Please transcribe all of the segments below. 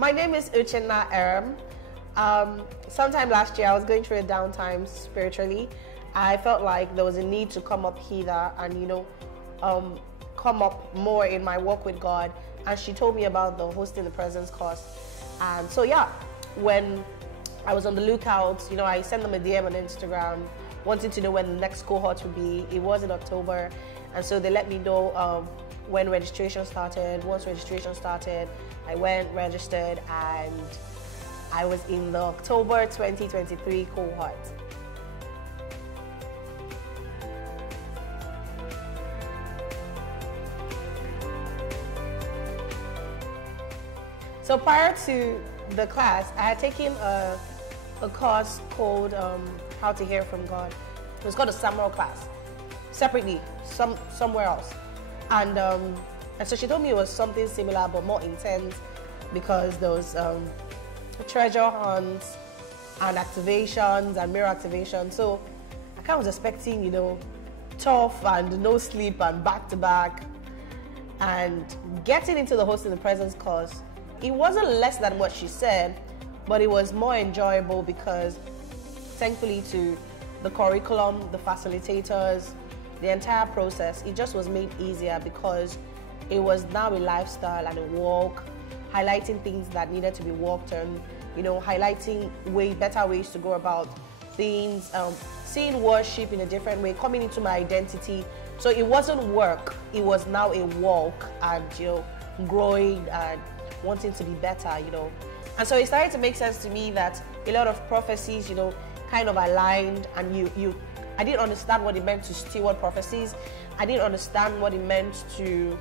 My name is Uchenna. Sometime last year, I was going through a downtime spiritually. I felt like there was a need to come up hither and, come up more in my walk with God. And she told me about the Hosting the Presence course. And so, yeah, when I was on the lookout, I sent them a DM on Instagram, wanting to know when the next cohort would be. It was in October. And so they let me know when registration started. Once registration started, I went, registered, and I was in the October 2023 cohort. So prior to the class, I had taken a course called How to Hear from God. It was called a Samuel class, separately, somewhere else. And so she told me it was something similar but more intense because there was treasure hunts and activations and mirror activations. So I kind of was expecting, tough and no sleep and back to back. And getting into the Hosting the Presence course, it wasn't less than what she said, but it was more enjoyable because thankfully to the curriculum, the facilitators, the entire process, it just was made easier because it was now a lifestyle and a walk, highlighting things that needed to be worked on, highlighting better ways to go about things, seeing worship in a different way, coming into my identity. So it wasn't work, it was now a walk and, growing and wanting to be better, And so it started to make sense to me that a lot of prophecies, kind of aligned, and I didn't understand what it meant to steward prophecies. I didn't understand what it meant to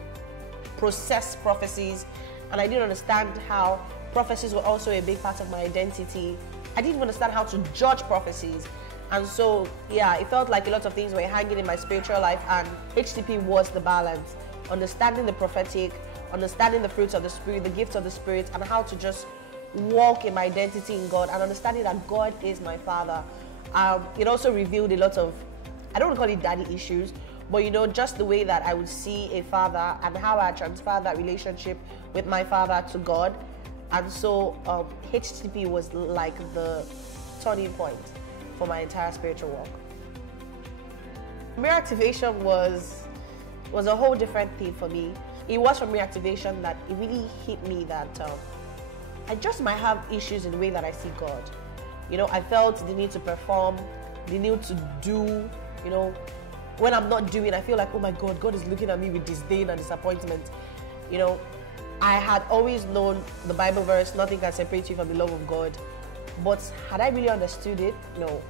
process prophecies, and I didn't understand how prophecies were also a big part of my identity. I didn't even understand how to judge prophecies. And so, yeah, it felt like a lot of things were hanging in my spiritual life, and HTP was the balance. Understanding the prophetic, understanding the fruits of the Spirit, the gifts of the Spirit, and how to just walk in my identity in God, and understanding that God is my Father. It also revealed a lot of, I don't want to call it daddy issues, but just the way that I would see a father and how I transfer that relationship with my father to God. And so HTP was like the turning point for my entire spiritual walk. Mirror activation was a whole different thing for me. It was from mirror activation that it really hit me that I just might have issues in the way that I see God. I felt the need to perform, the need to do, when I'm not doing, I feel like, oh my God, God is looking at me with disdain and disappointment. I had always known the Bible verse, nothing can separate you from the love of God. But had I really understood it? No.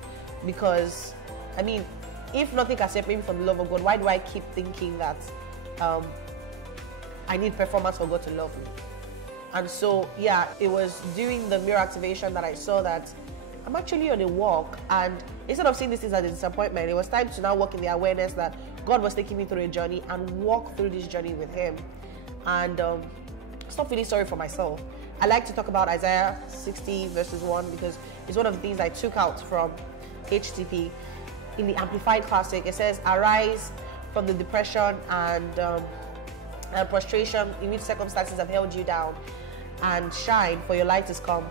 Because, if nothing can separate me from the love of God, why do I keep thinking that I need performance for God to love me? And so, yeah, it was during the mirror activation that I saw that I'm actually on a walk, and instead of seeing this as a disappointment, it was time to now walk in the awareness that God was taking me through a journey and walk through this journey with Him. And stop feeling sorry for myself. I like to talk about Isaiah 60 verses 1 because it's one of the things I took out from HTP. In the Amplified Classic, it says, "Arise from the depression and prostration in which circumstances have held you down, and shine, for your light is come."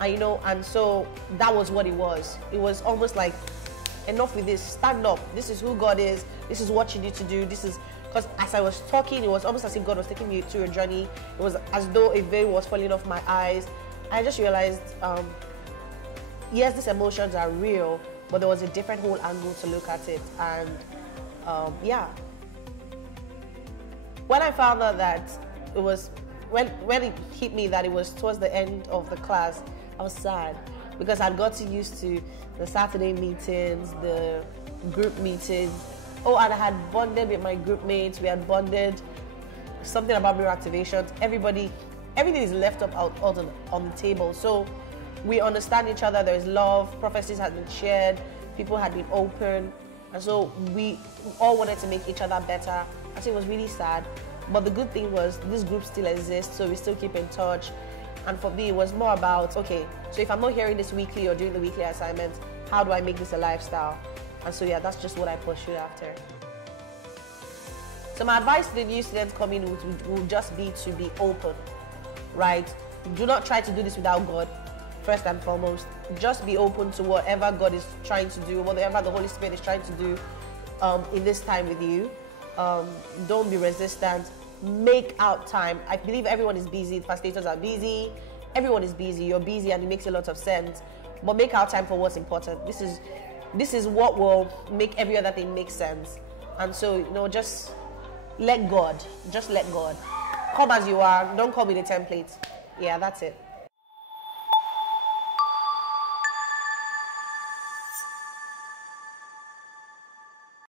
And so that was what it was. It was almost like, enough with this, stand up. This is who God is. This is what you need to do. This is, because as I was talking, it was almost as if God was taking me through a journey. It was as though a veil was falling off my eyes. I just realized, yes, these emotions are real, but there was a different whole angle to look at it. And yeah. When I found out that it was, when it hit me that it was towards the end of the class, I was sad because I'd gotten used to the Saturday meetings, the group meetings. Oh, and I had bonded with my group mates. We had bonded something about mirror activations. Everything is left up out on the table. So we understand each other. There's love. Prophecies had been shared. People had been open. And so we all wanted to make each other better. And so it was really sad. But the good thing was this group still exists, so we still keep in touch. And for me, it was more about, okay, so if I'm not hearing this weekly or doing the weekly assignments, how do I make this a lifestyle? And so yeah, that's just what I pursued after. So my advice to the new students coming would just be to be open, right? do not try to do this without God, first and foremost. Just be open to whatever God is trying to do, whatever the Holy Spirit is trying to do in this time with you. Don't be resistant. Make out time. I believe everyone is busy. Facilitators are busy. Everyone is busy. You're busy, and it makes a lot of sense. But make out time for what's important. This is what will make every other thing make sense. And so, just let God. Just let God. Come as you are. Don't come with a template. Yeah, that's it.